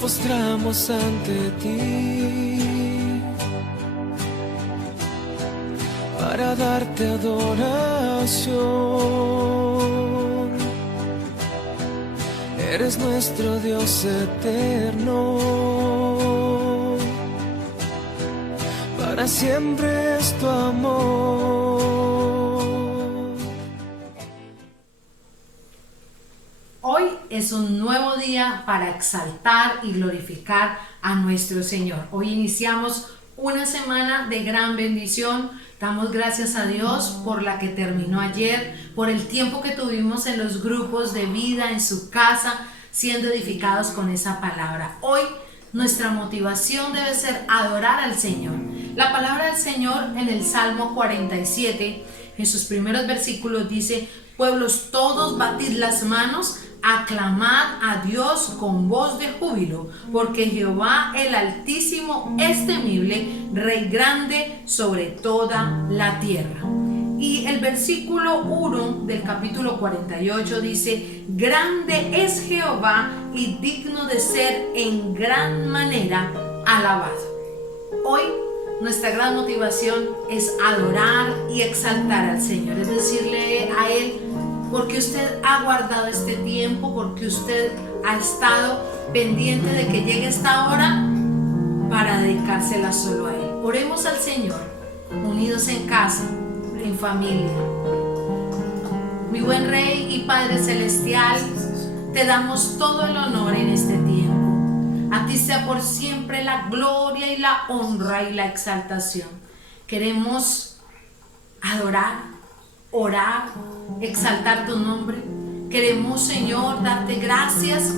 postramos ante ti para darte adoración. Eres nuestro Dios eterno, para siempre es tu amor. Hoy es un nuevo día para exaltar y glorificar a nuestro Señor. Hoy iniciamos una semana de gran bendición. Damos gracias a Dios por la que terminó ayer, por el tiempo que tuvimos en los grupos de vida, en su casa, siendo edificados con esa palabra. Hoy nuestra motivación debe ser adorar al Señor. La palabra del Señor en el Salmo 47, en sus primeros versículos dice: pueblos todos, batid las manos, aclamad a Dios con voz de júbilo, porque Jehová el Altísimo es temible, Rey grande sobre toda la tierra. Y el versículo 1 del capítulo 48 dice: grande es Jehová y digno de ser en gran manera alabado. Hoy nuestra gran motivación es adorar y exaltar al Señor, es decirle a Él: porque usted ha guardado este tiempo, porque usted ha estado pendiente de que llegue esta hora para dedicársela solo a Él. Oremos al Señor, unidos en casa, en familia. Mi buen Rey y Padre Celestial, te damos todo el honor en este tiempo. A ti sea por siempre la gloria y la honra y la exaltación. Queremos adorar, orar, exaltar tu nombre. Queremos, Señor, darte gracias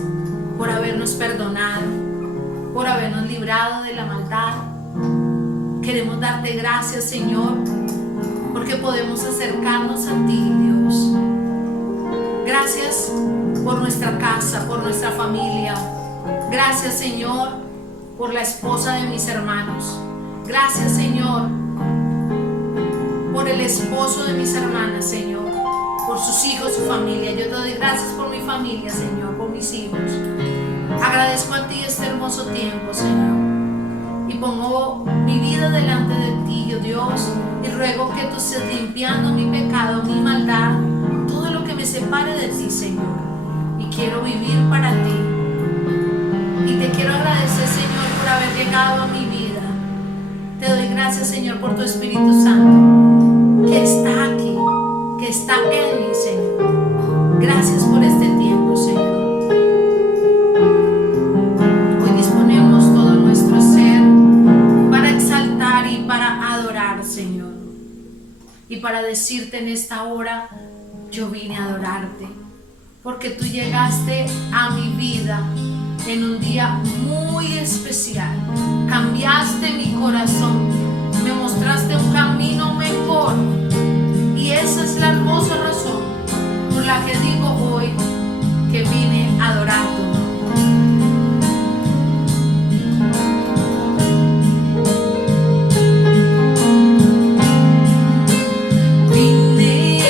por habernos perdonado, por habernos librado de la maldad. Queremos darte gracias, Señor, porque podemos acercarnos a ti, Dios. Gracias por nuestra casa, por nuestra familia. Gracias, Señor, por la esposa de mis hermanos. Gracias, Señor, por el esposo de mis hermanas, Señor, por sus hijos, su familia. Yo te doy gracias por mi familia, Señor, por mis hijos. Agradezco a ti este hermoso tiempo, Señor, y pongo mi vida delante de ti, oh Dios, y ruego que tú estés limpiando mi pecado, mi maldad, todo lo que me separe de ti, Señor. Y quiero vivir para ti. Y te quiero agradecer, Señor, por haber llegado a mi vida. Te doy gracias, Señor, por tu Espíritu Santo, que está aquí, que está en mí, Señor. Gracias por este tiempo, Señor. Hoy disponemos todo nuestro ser para exaltar y para adorar, Señor. Y para decirte en esta hora: yo vine a adorarte, porque tú llegaste a mi vida en un día muy especial. Cambiaste mi corazón, me mostraste un camino mejor, y esa es la hermosa razón por la que digo hoy que vine a adorar tu nombre. Vine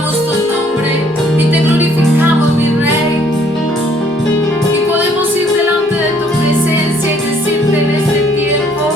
exaltamos tu nombre y te glorificamos, mi Rey. Y podemos ir delante de tu presencia y decirte en este tiempo: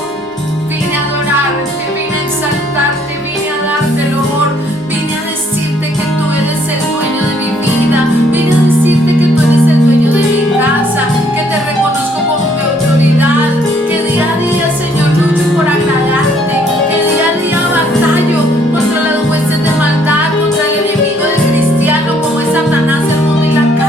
vine a adorarte, vine a exaltarte, vine a darte el honor, vine a decirte que tú eres el dueño de mi vida, vine a decirte que tú eres el dueño de mi casa, que te reconozco como mi autoridad, que día a día, Señor, lucho por agradarte, que día a día batallo contra las huestes de maldad, contra el enemigo del cristiano como es Satanás, el mundo y la carne.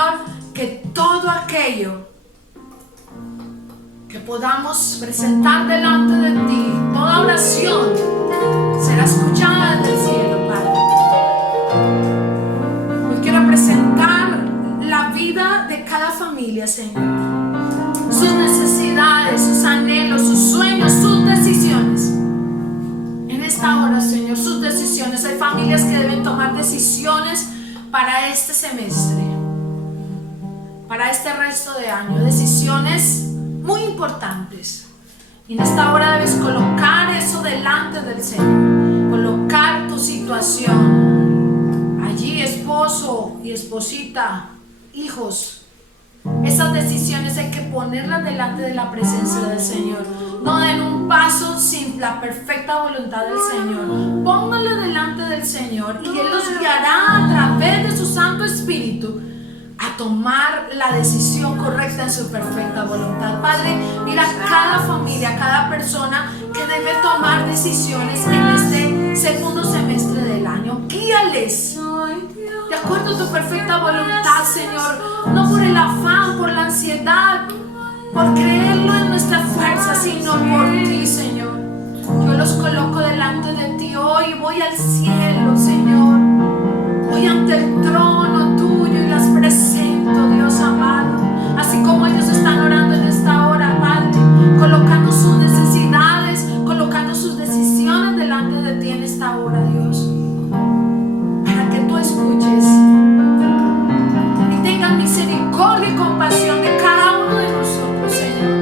Señor, que todo aquello que podamos presentar delante de ti, toda oración será escuchada desde el cielo, Padre. Hoy quiero presentar la vida de cada familia, Señor, sus necesidades, sus anhelos, sus sueños, sus decisiones. En esta hora, Señor, sus decisiones. Hay familias que deben tomar decisiones para este semestre, para este resto de año, decisiones muy importantes. Y en esta hora debes colocar eso delante del Señor, colocar tu situación allí, esposo y esposita, hijos. Esas decisiones hay que ponerlas delante de la presencia del Señor. No den un paso sin la perfecta voluntad del Señor. Pónganlo delante del Señor y Él los guiará a través de su Santo Espíritu a tomar la decisión correcta en su perfecta voluntad. Padre, mira cada familia, cada persona que debe tomar decisiones en este segundo semestre del año. Guíales de acuerdo a tu perfecta voluntad, Señor. No por el afán, por la ansiedad, por creerlo en nuestra fuerza, sino por ti, Señor. Yo los coloco delante de ti hoy. Voy al cielo, Señor. Voy ante el trono tuyo y las presento, Dios amado. Así como ellos están orando en esta hora, Padre, colocando sus necesidades, colocando sus decisiones delante de ti en esta hora, Dios, para que tú escuches y tengas misericordia y compasión de cada uno de nosotros, Señor,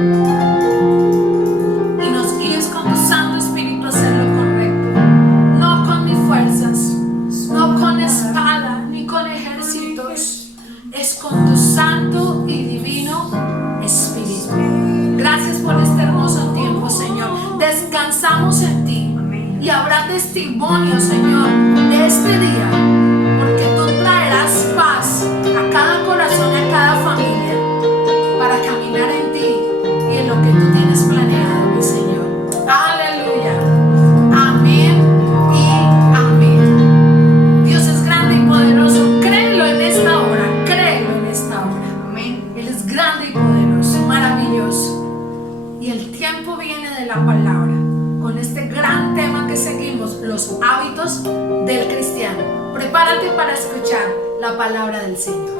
y nos guíes con tu Santo Espíritu a hacer lo correcto, no con mis fuerzas, no con espada ni con ejércitos, es con tu santo y divino Espíritu. Gracias por este hermoso tiempo, Señor. Descansamos en ti y habrá testimonio, Señor, de este día, porque tú traerás paz a cada corazón, a cada familia, para caminar en ti y en lo que tú tienes planeado, mi Señor. Aleluya. Amén y amén. Dios es grande y poderoso. Créelo en esta hora. Créelo en esta hora. Amén. Él es grande y poderoso, maravilloso. Y el tiempo viene de la palabra, con este gran tema que seguimos, los hábitos del cristiano. Prepárate para escuchar la palabra del Señor.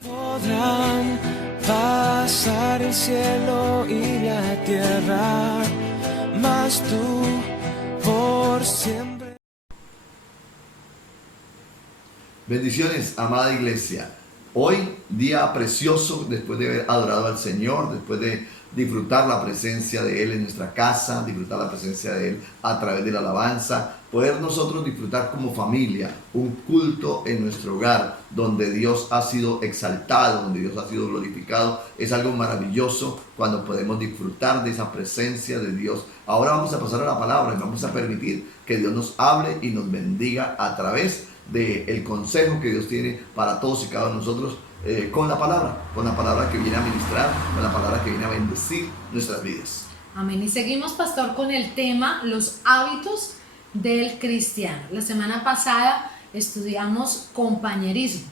Podrán pasar el cielo y la tierra, mas tú por siempre. Bendiciones, amada iglesia. Hoy, día precioso, después de haber adorado al Señor, después de disfrutar la presencia de Él en nuestra casa, disfrutar la presencia de Él a través de la alabanza, poder nosotros disfrutar como familia un culto en nuestro hogar, donde Dios ha sido exaltado, donde Dios ha sido glorificado. Es algo maravilloso cuando podemos disfrutar de esa presencia de Dios. Ahora vamos a pasar a la palabra y vamos a permitir que Dios nos hable y nos bendiga a través del consejo que Dios tiene para todos y cada uno de nosotros, con la palabra que viene a ministrar, con la palabra que viene a bendecir nuestras vidas. Amén. Y seguimos, pastor, con el tema los hábitos del cristiano. La semana pasada estudiamos compañerismo,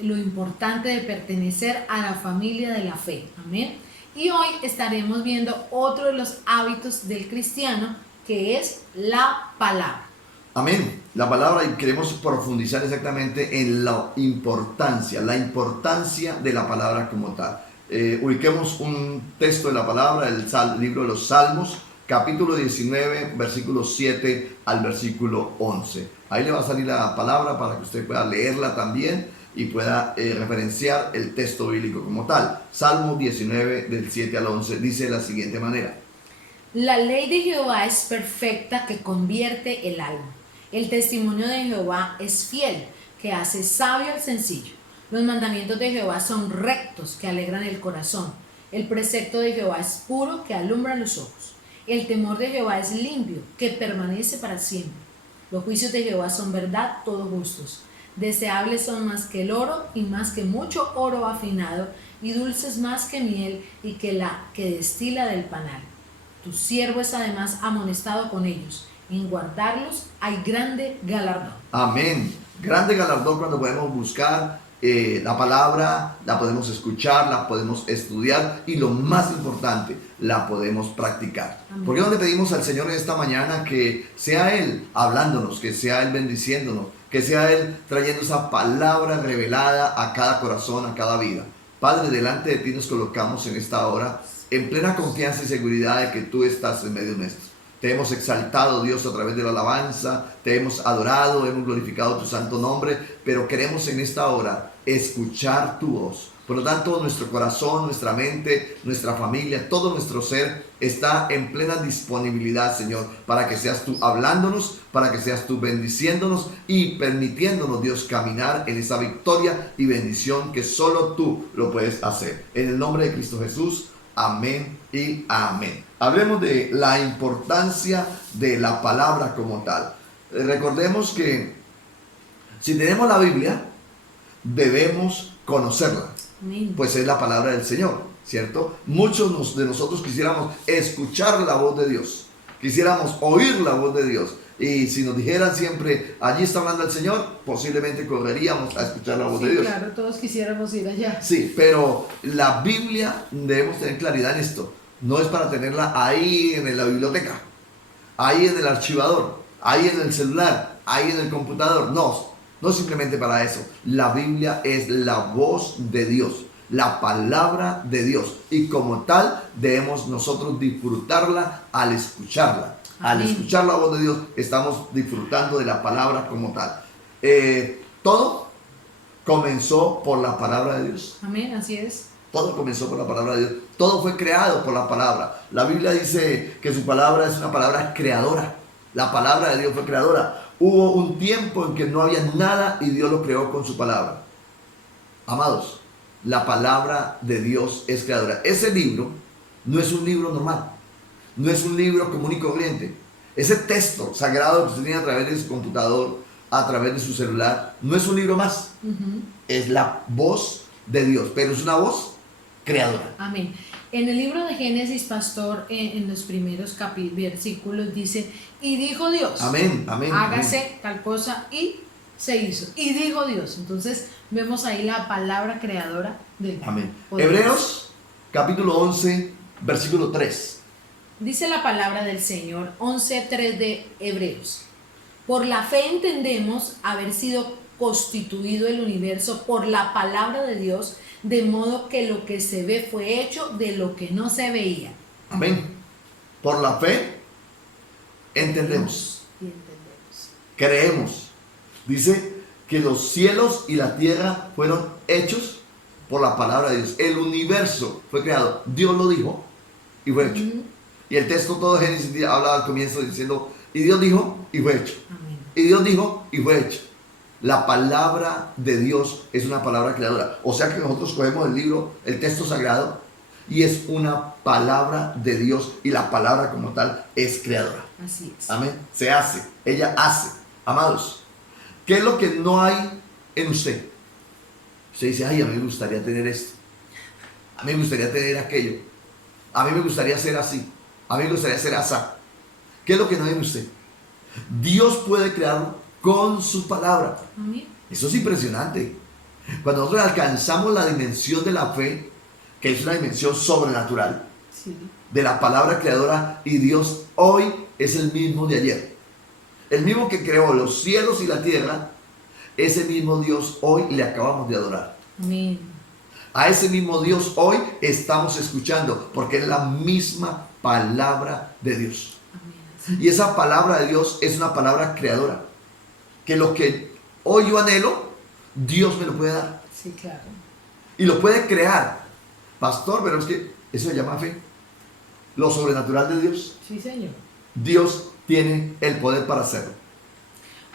lo importante de pertenecer a la familia de la fe. Amén. Y hoy estaremos viendo otro de los hábitos del cristiano, que es la palabra. Amén. La palabra, y queremos profundizar exactamente en la importancia de la palabra como tal. Ubiquemos un texto de la palabra, el libro de los Salmos, capítulo 19, versículos 7 al versículo 11. Ahí le va a salir la palabra para que usted pueda leerla también y pueda referenciar el texto bíblico como tal. Salmo 19, del 7 al 11, dice de la siguiente manera: La ley de Jehová es perfecta, que convierte el alma. El testimonio de Jehová es fiel, que hace sabio al sencillo. Los mandamientos de Jehová son rectos, que alegran el corazón. El precepto de Jehová es puro, que alumbra los ojos. El temor de Jehová es limpio, que permanece para siempre. Los juicios de Jehová son verdad, todos justos. Deseables son más que el oro, y más que mucho oro afinado, y dulces más que miel, y que la que destila del panal. Tu siervo es además amonestado con ellos. En guardarlos hay grande galardón. Amén. Grande galardón cuando podemos buscar la palabra, la podemos escuchar, la podemos estudiar y lo más importante, la podemos practicar. Amén. ¿Por qué no le pedimos al Señor en esta mañana que sea Él hablándonos, que sea Él bendiciéndonos, que sea Él trayendo esa palabra revelada a cada corazón, a cada vida? Padre, delante de ti nos colocamos en esta hora en plena confianza y seguridad de que tú estás en medio nuestro. Te hemos exaltado, Dios, a través de la alabanza, te hemos adorado, hemos glorificado tu santo nombre, pero queremos en esta hora escuchar tu voz. Por lo tanto, nuestro corazón, nuestra mente, nuestra familia, todo nuestro ser está en plena disponibilidad, Señor, para que seas tú hablándonos, para que seas tú bendiciéndonos y permitiéndonos, Dios, caminar en esa victoria y bendición que solo tú lo puedes hacer. En el nombre de Cristo Jesús, amén y amén. Hablemos de la importancia de la palabra como tal. Recordemos que si tenemos la Biblia, debemos conocerla, Amén. pues es la palabra del Señor, ¿cierto? Muchos de nosotros quisiéramos escuchar la voz de Dios, quisiéramos oír la voz de Dios. Y si nos dijeran siempre, allí está hablando el Señor, posiblemente correríamos a escuchar la voz de Dios. Claro, todos quisiéramos ir allá. Sí, pero la Biblia, debemos tener claridad en esto, no es para tenerla ahí en la biblioteca, ahí en el archivador, ahí en el celular, ahí en el computador. No simplemente para eso. La Biblia es la voz de Dios, la palabra de Dios, y como tal debemos nosotros disfrutarla al escucharla. Al Amén. escuchar la voz de Dios estamos disfrutando de la palabra como tal. Todo comenzó por la palabra de Dios. Amén, así es. Todo comenzó por la palabra de Dios. Todo fue creado por la palabra. La Biblia dice que su palabra es una palabra creadora. La palabra de Dios fue creadora. Hubo un tiempo en que no había nada y Dios lo creó con su palabra. Amados, la palabra de Dios es creadora. Ese libro no es un libro normal. No es un libro común y corriente. Ese texto sagrado que usted tiene a través de su computador, a través de su celular, no es un libro más. Es la voz de Dios, pero es una voz creadora. Amén. En el libro de Génesis, pastor, en los primeros versículos dice, y dijo Dios, Amén, amén. hágase amén. tal cosa, y se hizo. Y dijo Dios. Entonces vemos ahí la palabra creadora del Amén. poder. Hebreos capítulo 11, versículo 3. Dice la palabra del Señor, 11:3 de Hebreos. Por la fe entendemos haber sido constituido el universo por la palabra de Dios, de modo que lo que se ve fue hecho de lo que no se veía. Amén. Por la fe entendemos, Y entendemos. creemos. Dice que los cielos y la tierra fueron hechos por la palabra de Dios. El universo fue creado. Dios lo dijo y fue hecho. Y el texto todo de Génesis habla al comienzo diciendo, y Dios dijo y fue hecho. Amén. Y Dios dijo y fue hecho. La palabra de Dios es una palabra creadora. O sea que nosotros cogemos el libro, el texto sagrado, y es una palabra de Dios, y la palabra como tal es creadora. Así es. Amén. Se hace, ella hace. Amados, ¿qué es lo que no hay en usted? Usted dice, ay, a mí me gustaría tener esto. A mí me gustaría tener aquello. A mí me gustaría ser así. A mí me gustaría ser asá. ¿Qué es lo que no hay en usted? Dios puede crearlo con su palabra. Amén. Eso es impresionante. Cuando nosotros alcanzamos la dimensión de la fe, que es una dimensión sobrenatural, Sí. de la palabra creadora, y Dios hoy es el mismo de ayer. El mismo que creó los cielos y la tierra, ese mismo Dios hoy le acabamos de adorar. Amén. A ese mismo Dios hoy estamos escuchando, porque es la misma palabra de Dios. Amén. Y esa palabra de Dios es una palabra creadora. Que lo que hoy yo anhelo, Dios me lo puede dar. Sí, claro. Y lo puede crear. Pastor, pero es que eso se llama fe. Lo sobrenatural de Dios. Sí, Señor. Dios tiene el poder para hacerlo.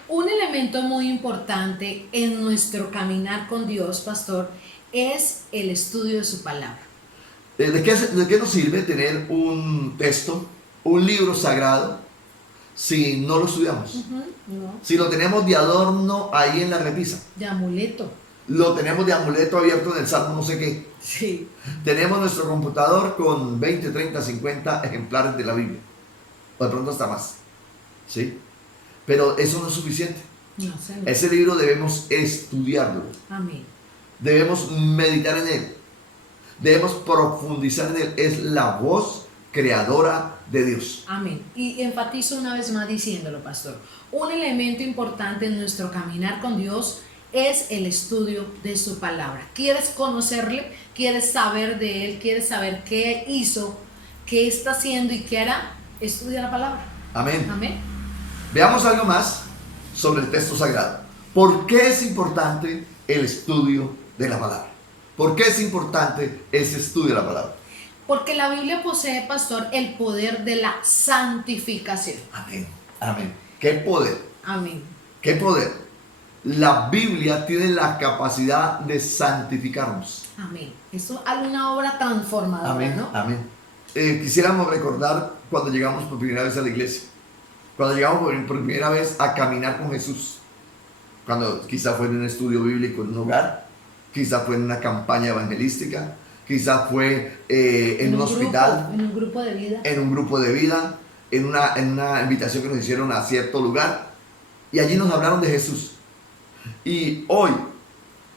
Un elemento muy importante en nuestro caminar con Dios, pastor, es el estudio de su palabra. ¿De qué nos sirve tener un texto, un libro sagrado, si no lo estudiamos? No, Si lo tenemos de adorno ahí en la repisa. de amuleto. Lo tenemos de amuleto abierto en el salmo no sé qué. Sí. Tenemos nuestro computador con 20, 30, 50 ejemplares de la Biblia. O de pronto hasta más. ¿Sí? Pero eso no es suficiente. No, Señor. Ese libro debemos estudiarlo, Amén. debemos meditar en él, debemos profundizar en él. Es la voz creadora de Dios. Amén. Y enfatizo una vez más diciéndolo, pastor. Un elemento importante en nuestro caminar con Dios es el estudio de su palabra. ¿Quieres conocerle? ¿Quieres saber de él? ¿Quieres saber qué hizo? ¿Qué está haciendo y qué hará? Estudia la palabra. Amén. Amén. Veamos algo más sobre el texto sagrado. ¿Por qué es importante el estudio de la palabra? ¿Por qué es importante ese estudio de la palabra? Porque la Biblia posee, pastor, el poder de la santificación. Amén. Amén. ¿Qué poder? Amén. ¿Qué poder? La Biblia tiene la capacidad de santificarnos. Amén. Esto es una obra transformadora, Amén. ¿no? Amén. Quisiéramos recordar cuando llegamos por primera vez a la iglesia. Cuando llegamos por primera vez a caminar con Jesús. Cuando quizá fue en un estudio bíblico en un hogar. Quizá fue en una campaña evangelística. Quizá fue en un hospital. En un grupo de vida. En un grupo de vida. En una invitación que nos hicieron a cierto lugar. Y allí nos hablaron de Jesús. Y hoy,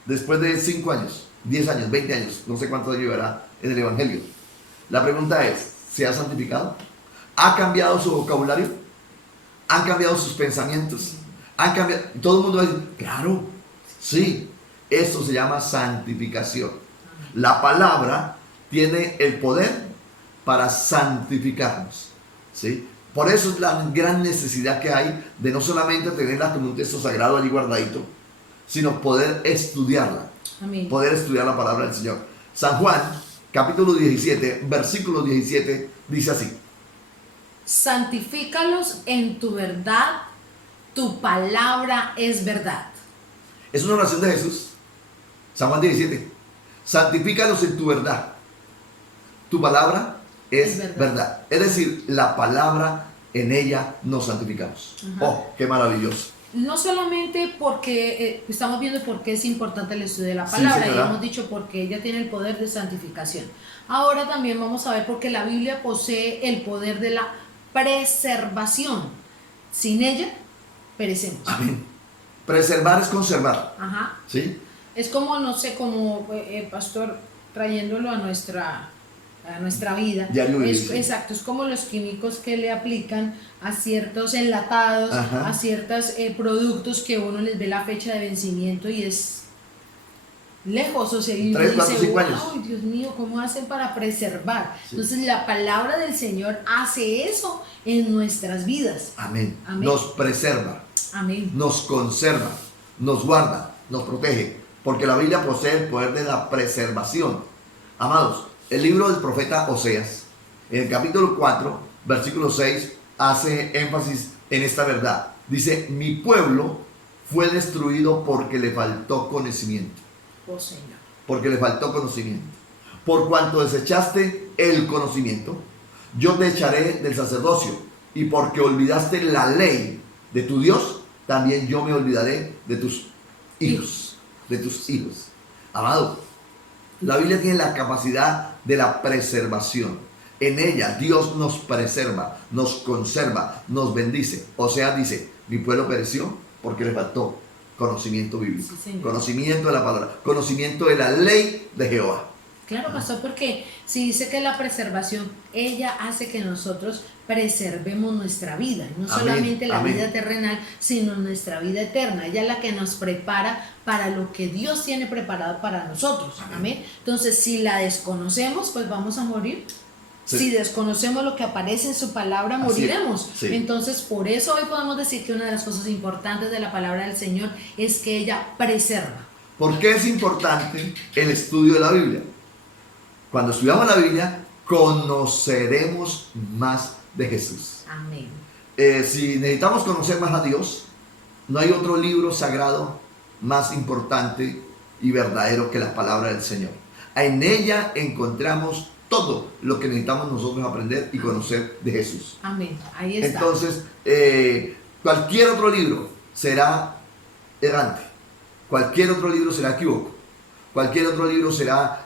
después de 5 años, 10 años, 20 años, no sé cuánto llevará en el Evangelio, la pregunta es, ¿se ha santificado? ¿Ha cambiado su vocabulario? ¿Han cambiado sus pensamientos? ¿Han cambiado? Todo el mundo va a decir, claro, sí, eso se llama santificación. La palabra tiene el poder para santificarnos, ¿sí? Por eso es la gran necesidad que hay de no solamente tenerla como un texto sagrado allí guardadito, sino poder estudiarla. Amén. Poder estudiar la palabra del Señor. San Juan, capítulo 17, versículo 17, dice así. Santifícalos en tu verdad, tu palabra es verdad. Es una oración de Jesús. San Juan 17. Santifícalos en tu verdad. Tu palabra es verdad. Es decir, la palabra, en ella nos santificamos. Ajá. Oh, qué maravilloso. No solamente porque estamos viendo por qué es importante el estudio de la palabra, Sí, y hemos dicho porque ella tiene el poder de santificación. Ahora también vamos a ver porque la Biblia posee el poder de la preservación. Sin ella, perecemos. Amén. Preservar es conservar. Ajá. ¿Sí? Es como, no sé, como pastor, trayéndolo a nuestra vida. Diario vivir, Es, sí. exacto, es como los químicos que le aplican a ciertos enlatados, Ajá. a ciertos productos que uno les ve la fecha de vencimiento y es lejos, o sea, y uno 3, 4, dice, 5 años. wow, Dios mío, ¿cómo hacen para preservar? Sí. Entonces la palabra del Señor hace eso en nuestras vidas. Amén. Amén. Nos preserva, Amén. nos conserva, nos guarda, nos protege, porque la Biblia posee el poder de la preservación. Amados, el libro del profeta Oseas, en el capítulo 4, versículo 6, hace énfasis en esta verdad. Dice, mi pueblo fue destruido porque le faltó conocimiento. Oh Señor. Porque le faltó conocimiento. Por cuanto desechaste el conocimiento, yo te echaré del sacerdocio. Y porque olvidaste la ley de tu Dios, también yo me olvidaré de tus hijos. De tus hijos. Amado, la Biblia tiene la capacidad de la preservación. En ella Dios nos preserva, nos conserva, nos bendice. O sea, dice, mi pueblo pereció porque le faltó conocimiento bíblico, Sí, señor. conocimiento de la palabra, conocimiento de la ley de Jehová. Claro, pastor, porque si dice que la preservación, ella hace que nosotros preservemos nuestra vida, no Amén, solamente la amén. vida terrenal, sino nuestra vida eterna. Ella es la que nos prepara para lo que Dios tiene preparado para nosotros. Amén. Entonces, si la desconocemos, pues vamos a morir. Sí. Si desconocemos lo que aparece en su palabra, Así es, moriremos. sí. Entonces, por eso hoy podemos decir que una de las cosas importantes de la palabra del Señor es que ella preserva. ¿Por qué es importante el estudio de la Biblia? Cuando estudiamos la Biblia, conoceremos más de Jesús. Amén. Si necesitamos conocer más a Dios, no hay otro libro sagrado más importante y verdadero que la palabra del Señor. En ella encontramos todo lo que necesitamos nosotros aprender y conocer de Jesús. Amén. Ahí está. Entonces, cualquier otro libro será errante. Cualquier otro libro será equívoco. Cualquier otro libro será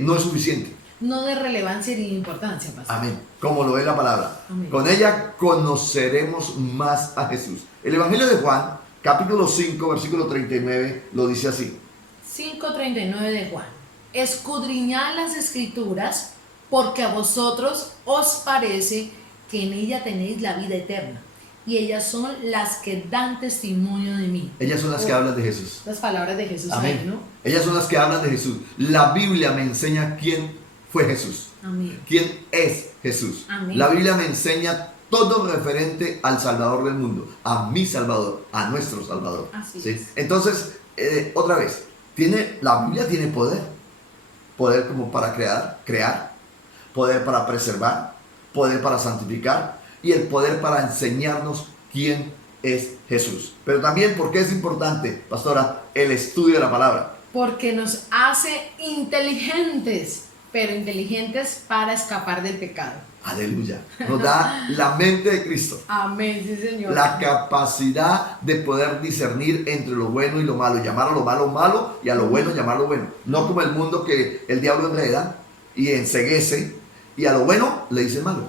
no es suficiente. No de relevancia ni de importancia, pastor. Amén. Como lo es la palabra. Amén. Con ella conoceremos más a Jesús. El Evangelio de Juan, capítulo 5, versículo 39, lo dice así. 5:39 de Juan. Escudriñad las escrituras, porque a vosotros os parece que en ella tenéis la vida eterna, y ellas son las que dan testimonio de mí. Ellas son las que hablan de Jesús. Las palabras de Jesús Amén. ahí, ¿no? Ellas son las que hablan de Jesús. La Biblia me enseña quién fue Jesús. Amén. ¿Quién es Jesús? Amén. La Biblia me enseña todo referente al Salvador del mundo, a mi Salvador, a nuestro Salvador. Así ¿Sí? es. Entonces, otra vez, la Biblia tiene poder. Poder como para crear, poder para preservar, poder para santificar y el poder para enseñarnos quién es Jesús. Pero también, ¿por qué es importante, pastora, el estudio de la palabra? Porque nos hace inteligentes, pero inteligentes para escapar del pecado. Aleluya. Nos da la mente de Cristo. Amén, sí, Señor. La capacidad de poder discernir entre lo bueno y lo malo, llamar a lo malo malo y a lo bueno llamarlo bueno. No como el mundo que el diablo enreda y enceguece, y a lo bueno le dicen malo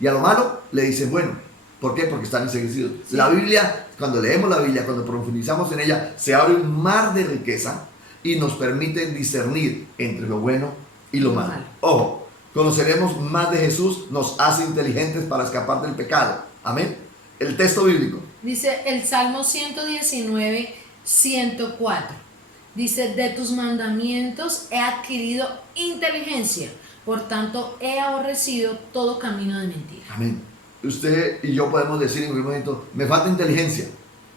y a lo malo le dicen bueno. ¿Por qué? Porque están enceguecidos. Sí. La Biblia, cuando leemos la Biblia, cuando profundizamos en ella, se abre un mar de riqueza y nos permite discernir entre lo bueno y lo malo. Ojo, conoceremos más de Jesús, nos hace inteligentes para escapar del pecado. Amén. El texto bíblico. Dice el Salmo 119, 104. Dice, de tus mandamientos he adquirido inteligencia, por tanto he aborrecido todo camino de mentira. Amén. Usted y yo podemos decir en un momento, me falta inteligencia.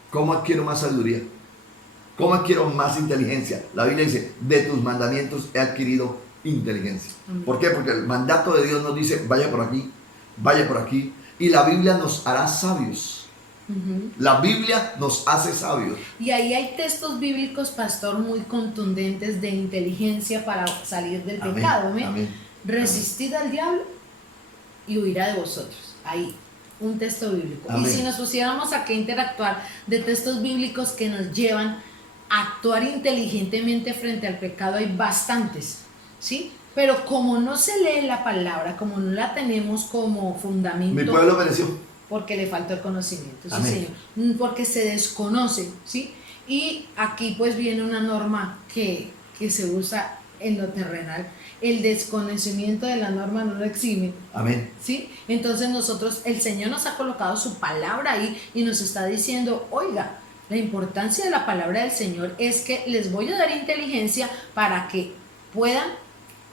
¿Cómo adquiero más sabiduría? ¿Cómo adquiero más inteligencia? La Biblia dice, de tus mandamientos he adquirido inteligencia. ¿Por qué? Porque el mandato de Dios nos dice, vaya por aquí, y la Biblia nos hará sabios. La Biblia nos hace sabios. Y ahí hay textos bíblicos, pastor, muy contundentes de inteligencia para salir del Amén, pecado. ¿Amén? amén. Resistid al diablo y huirá de vosotros. Ahí, un texto bíblico. Amén. Y si nos pusiéramos a que interactuar de textos bíblicos que nos llevan a actuar inteligentemente frente al pecado, hay bastantes, ¿sí? Pero como no se lee la palabra, como no la tenemos como fundamento, Mi pueblo pereció. porque le faltó el conocimiento, ¿sí, Amén. señor? Porque se desconoce, ¿sí? Y aquí pues viene una norma que se usa en lo terrenal. El desconocimiento de la norma no lo exime, Amén. ¿sí? Entonces nosotros, el Señor nos ha colocado su palabra ahí y nos está diciendo, oiga, la importancia de la palabra del Señor es que les voy a dar inteligencia para que puedan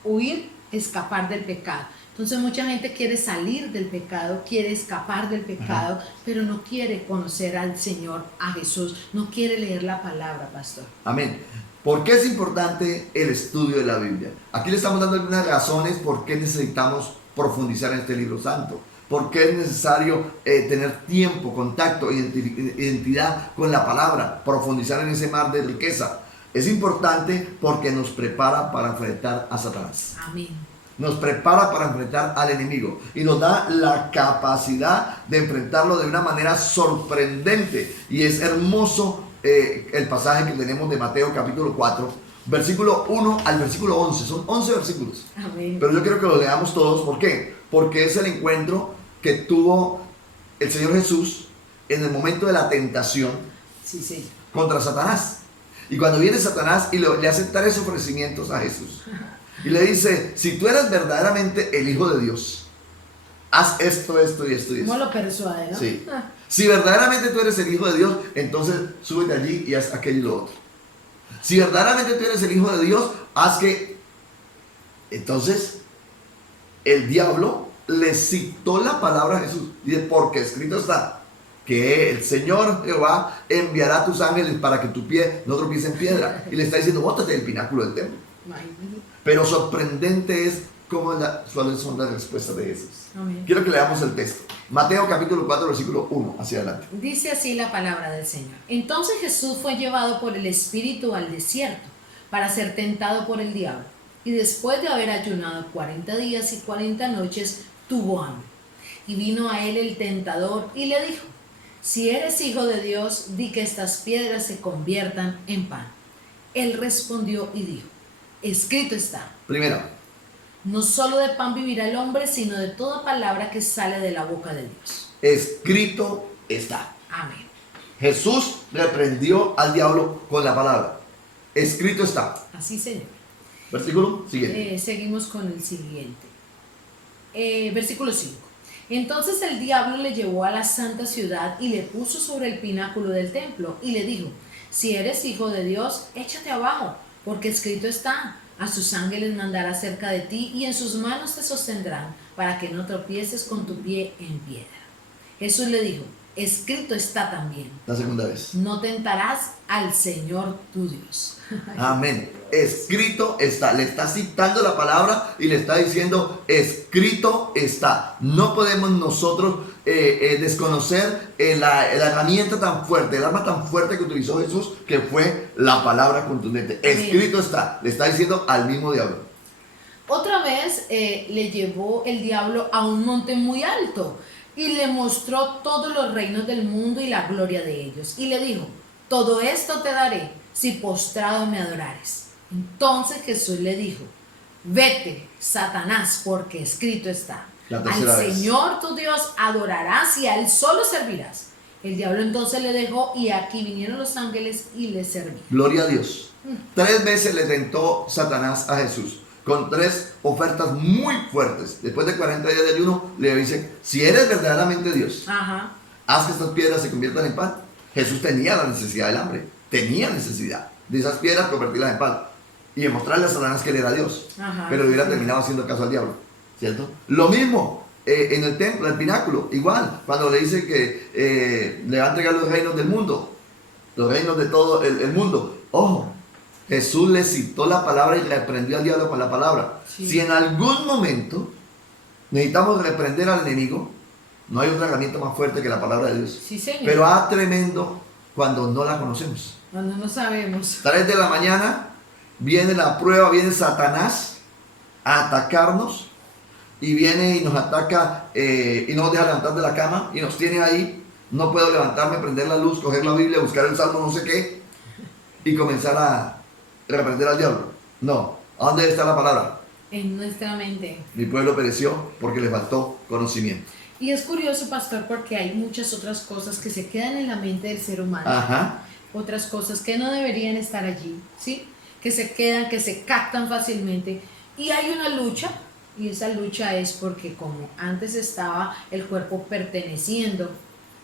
huir, escapar del pecado. Entonces mucha gente quiere salir del pecado, quiere escapar del pecado, pero no quiere conocer al Señor, a Jesús, no quiere leer la palabra, pastor. Amén. ¿Por qué es importante el estudio de la Biblia? Aquí le estamos dando algunas razones por qué necesitamos profundizar en este libro santo. ¿Por qué es necesario tener tiempo, contacto, identidad con la palabra? Profundizar en ese mar de riqueza. Es importante porque nos prepara para enfrentar a Satanás. Amén. Nos prepara para enfrentar al enemigo y nos da la capacidad de enfrentarlo de una manera sorprendente. Y es hermoso el pasaje que tenemos de Mateo capítulo 4, versículo 1 al versículo 11. Son 11 versículos. Amén. Pero yo quiero que lo leamos todos. ¿Por qué? Porque es el encuentro que tuvo el Señor Jesús en el momento de la tentación Sí, sí. contra Satanás. Y cuando viene Satanás y le hace tres ofrecimientos a Jesús. Y le dice, si tú eres verdaderamente el Hijo de Dios, haz esto, esto y esto y esto. ¿Cómo lo persuade, no? Sí. Si verdaderamente tú eres el Hijo de Dios, entonces súbete allí y haz aquello y lo otro. Si verdaderamente tú eres el Hijo de Dios, haz que... Entonces, el diablo le citó la palabra a Jesús. Dice, porque escrito está, que el Señor Jehová enviará a tus ángeles para que tu pie no tropiece en piedra. Y le está diciendo, bótate del pináculo del templo. Imagínate. Pero sorprendente es cuáles son las respuestas de Jesús. Amén. Quiero que leamos el texto. Mateo capítulo 4, versículo 1, hacia adelante. Dice así la palabra del Señor. Entonces Jesús fue llevado por el Espíritu al desierto para ser tentado por el diablo. Y después de haber ayunado 40 días y 40 noches, tuvo hambre. Y vino a él el tentador y le dijo, si eres hijo de Dios, di que estas piedras se conviertan en pan. Él respondió y dijo, escrito está, Primero, no solo de pan vivirá el hombre, sino de toda palabra que sale de la boca de Dios. escrito está. Amén. Jesús reprendió al diablo con la palabra. Escrito está. Así, Señor. Versículo siguiente. Seguimos con el siguiente. Versículo 5. Entonces el diablo le llevó a la santa ciudad y le puso sobre el pináculo del templo y le dijo: si eres hijo de Dios, échate abajo, porque escrito está: a sus ángeles mandará cerca de ti y en sus manos te sostendrán para que no tropieces con tu pie en piedra. Jesús le dijo: escrito está también: La segunda vez. no tentarás al Señor tu Dios. Amén. Escrito está. Le está citando la palabra y le está diciendo: escrito está. No podemos nosotros desconocer la herramienta tan fuerte, el arma tan fuerte que utilizó Jesús, que fue la palabra contundente. Escrito está. Le está diciendo al mismo diablo. Otra vez le llevó el diablo a un monte muy alto y le mostró todos los reinos del mundo y la gloria de ellos. Y le dijo: todo esto te daré si postrado me adorares. Entonces Jesús le dijo: vete, Satanás, porque escrito está: al Señor tu Dios adorarás y a Él solo servirás. El diablo entonces le dejó y aquí vinieron los ángeles y le servían. Gloria a Dios. 3 veces le tentó Satanás a Jesús, con 3 ofertas muy fuertes. Después de 40 días de ayuno, le dice: si eres verdaderamente Dios, haz que estas piedras se conviertan en pan. Jesús tenía la necesidad del hambre, tenía necesidad de esas piedras convertirlas en pan y demostrarle a Satanás que él era Dios. Pero hubiera terminado haciendo caso al diablo, ¿cierto? Lo mismo en el templo, en el pináculo, igual, cuando le dice que le va a entregar los reinos del mundo, los reinos de todo el mundo. Ojo, Jesús le citó la palabra y reprendió al diablo con la palabra. Sí. Si en algún momento necesitamos reprender al enemigo, no hay otra herramienta más fuerte que la palabra de Dios. Sí, Señor. Pero tremendo cuando no la conocemos. Cuando no sabemos. 3 de la mañana viene la prueba, viene Satanás a atacarnos y viene y nos ataca y no nos deja levantar de la cama y nos tiene ahí. No puedo levantarme, prender la luz, coger la Biblia, buscar el salmo no sé qué y comenzar a reprender al diablo. No. ¿A dónde está la palabra? En nuestra mente. Mi pueblo pereció porque le faltó conocimiento. Y es curioso, pastor, porque hay muchas otras cosas que se quedan en la mente del ser humano. Otras cosas que no deberían estar allí, ¿sí? Que se quedan, que se captan fácilmente. Y hay una lucha, y esa lucha es porque como antes estaba el cuerpo perteneciendo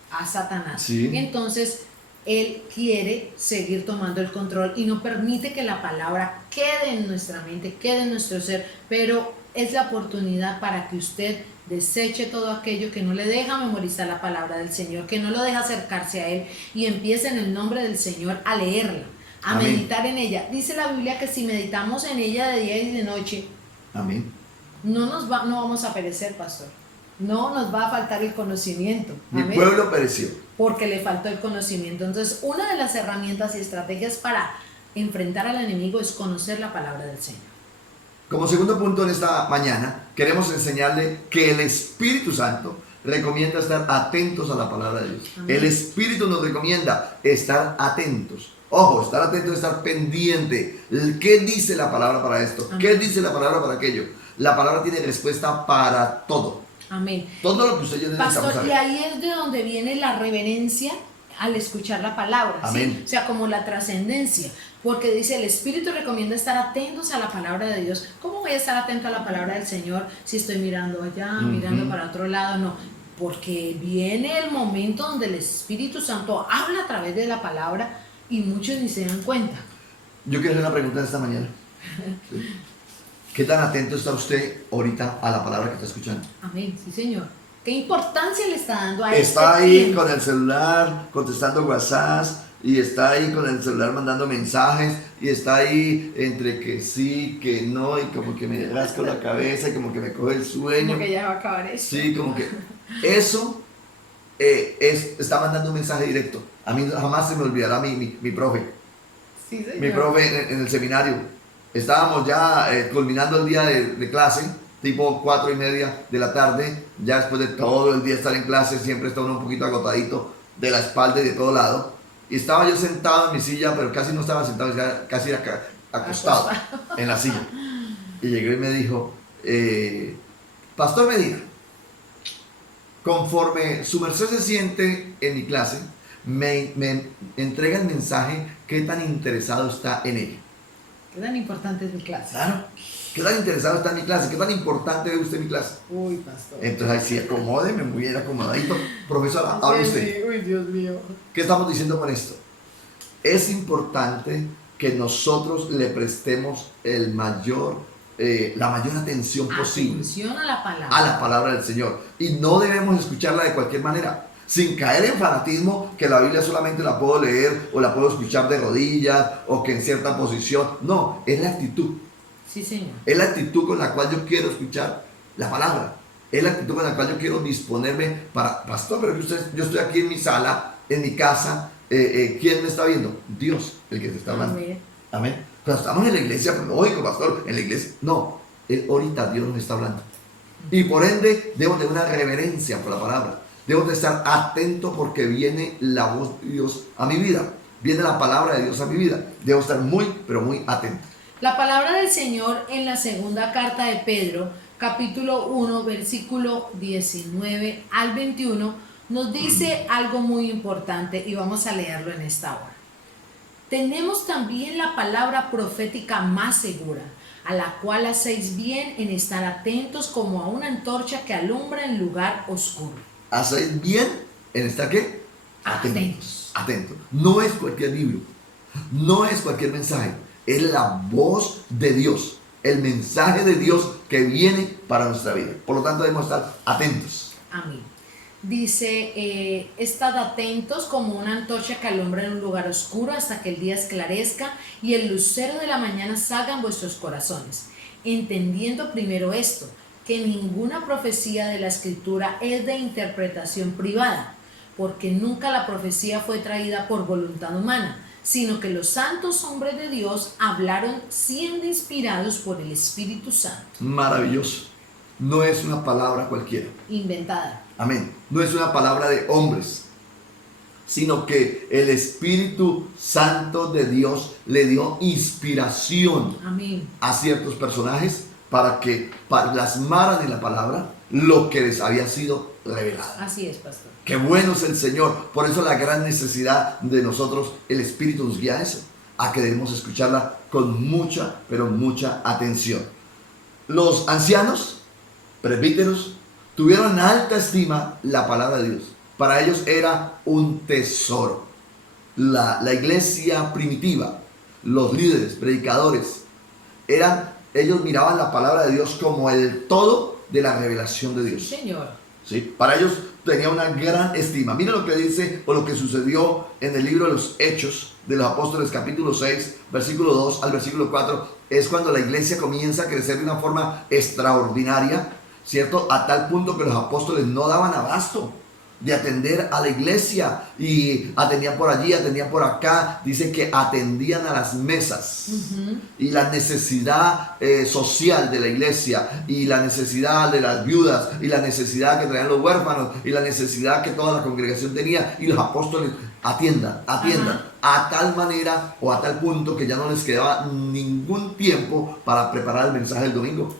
a Satanás, sí. Entonces él quiere seguir tomando el control y no permite que la palabra quede en nuestra mente, quede en nuestro ser, pero es la oportunidad para que usted deseche todo aquello que no le deja memorizar la palabra del Señor, que no lo deja acercarse a Él y empiece en el nombre del Señor a leerla, a Amén. meditar en ella. Dice la Biblia que si meditamos en ella de día y de noche, Amén. no vamos a perecer, pastor. No nos va a faltar el conocimiento. Amén. Mi pueblo pereció. Porque le faltó el conocimiento. Entonces, una de las herramientas y estrategias para enfrentar al enemigo es conocer la palabra del Señor. Como segundo punto en esta mañana, queremos enseñarle que el Espíritu Santo recomienda estar atentos a la palabra de Dios. Amén. El Espíritu nos recomienda estar atentos. Ojo, estar atento, estar pendiente. ¿Qué dice la palabra para esto? Amén. ¿Qué dice la palabra para aquello? La palabra tiene respuesta para todo. Amén. Todo lo que usted ya necesita Pastor, saber. y ahí es de donde viene la reverencia al escuchar la palabra. Amén. ¿sí? O sea, como la trascendencia. Porque dice, el Espíritu recomienda estar atentos a la palabra de Dios. ¿Cómo voy a estar atento a la palabra del Señor si estoy mirando allá, mirando para otro lado? No, porque viene el momento donde el Espíritu Santo habla a través de la palabra y muchos ni se dan cuenta. Yo quiero hacer una pregunta esta mañana. ¿Qué tan atento está usted ahorita a la palabra que está escuchando? Amén, sí, Señor. ¿Qué importancia le está dando a Está este ahí tiempo? con el celular contestando WhatsApp y está ahí con el celular mandando mensajes y está ahí entre que sí, que no y como que me rasco la cabeza y como que me coge el sueño. Como que ya va a acabar eso. Sí, como que eso está mandando un mensaje directo. A mí jamás se me olvidará mi profe. Sí, señor. Mi profe en el seminario. Estábamos ya culminando el día de clase, tipo 4:30 de la tarde, ya después de todo el día estar en clase, siempre está uno un poquito agotadito de la espalda y de todo lado. Y estaba yo sentado en mi silla, pero casi no estaba sentado, casi acostado en la silla. Y llegó y me dijo, Pastor Medina, conforme su merced se siente en mi clase, me entrega el mensaje, qué tan interesado está en ella. Qué tan importante es mi clase. Claro. ¿Qué tan interesado está en mi clase? ¿Qué tan importante ve usted mi clase? Uy, pastor. Entonces ahí sí, acomódeme muy bien acomodadito. Profesora, hable usted. Uy, Dios mío. ¿Qué estamos diciendo con esto? Es importante que nosotros le prestemos la mayor atención posible Atención a la palabra. a la palabra del Señor. Y no debemos escucharla de cualquier manera, sin caer en fanatismo, que la Biblia solamente la puedo leer o la puedo escuchar de rodillas o que en cierta posición. No, es la actitud. Sí, Señor. Es la actitud con la cual yo quiero escuchar la palabra. Es la actitud con la cual yo quiero disponerme para, pastor, pero yo estoy aquí en mi sala, en mi casa. ¿Quién me está viendo? Dios, el que te está hablando. Amén. Amén. Pero estamos en la iglesia, pues, lógico, pastor, en la iglesia. No, ahorita Dios nos está hablando. Y por ende, debo de una reverencia por la palabra. Debo de estar atento porque viene la voz de Dios a mi vida. Viene la palabra de Dios a mi vida. Debo estar muy, pero muy atento. La palabra del Señor en la segunda carta de Pedro, capítulo 1, versículo 19 al 21, nos dice algo muy importante y vamos a leerlo en esta hora. Tenemos también la palabra profética más segura, a la cual hacéis bien en estar atentos como a una antorcha que alumbra en lugar oscuro. Hacéis bien en estar ¿qué? Atentos. Atentos. No es cualquier libro, no es cualquier mensaje, es la voz de Dios, el mensaje de Dios que viene para nuestra vida. Por lo tanto, debemos estar atentos. Amén. Dice, estad atentos como una antorcha que alumbra en un lugar oscuro hasta que el día esclarezca y el lucero de la mañana salga en vuestros corazones, entendiendo primero esto, que ninguna profecía de la Escritura es de interpretación privada, porque nunca la profecía fue traída por voluntad humana, sino que los santos hombres de Dios hablaron siendo inspirados por el Espíritu Santo. Maravilloso. No es una palabra cualquiera. Inventada. Amén. No es una palabra de hombres, sino que el Espíritu Santo de Dios le dio inspiración Amén. a ciertos personajes para que plasmaran en la palabra lo que les había sido revelado. Así es, pastor. Qué bueno es el Señor. Por eso la gran necesidad de nosotros, el Espíritu nos guía a eso, a que debemos escucharla con mucha, pero mucha atención. Los ancianos, presbíteros, tuvieron en alta estima la palabra de Dios. Para ellos era un tesoro. La iglesia primitiva, los líderes, predicadores, ellos miraban la palabra de Dios como el todo de la revelación de Dios. Sí, Señor. ¿Sí? Para ellos tenía una gran estima. Mira lo que dice o lo que sucedió en el libro de los Hechos de los Apóstoles, capítulo 6, versículo 2 al versículo 4. Es cuando la iglesia comienza a crecer de una forma extraordinaria, ¿cierto? A tal punto que los apóstoles no daban abasto de atender a la iglesia y atendían por allí, atendían por acá. Dice que atendían a las mesas. Y la necesidad social de la iglesia y la necesidad de las viudas y la necesidad que traían los huérfanos y la necesidad que toda la congregación tenía, y los apóstoles atiendan a tal manera o a tal punto que ya no les quedaba ningún tiempo para preparar el mensaje del domingo,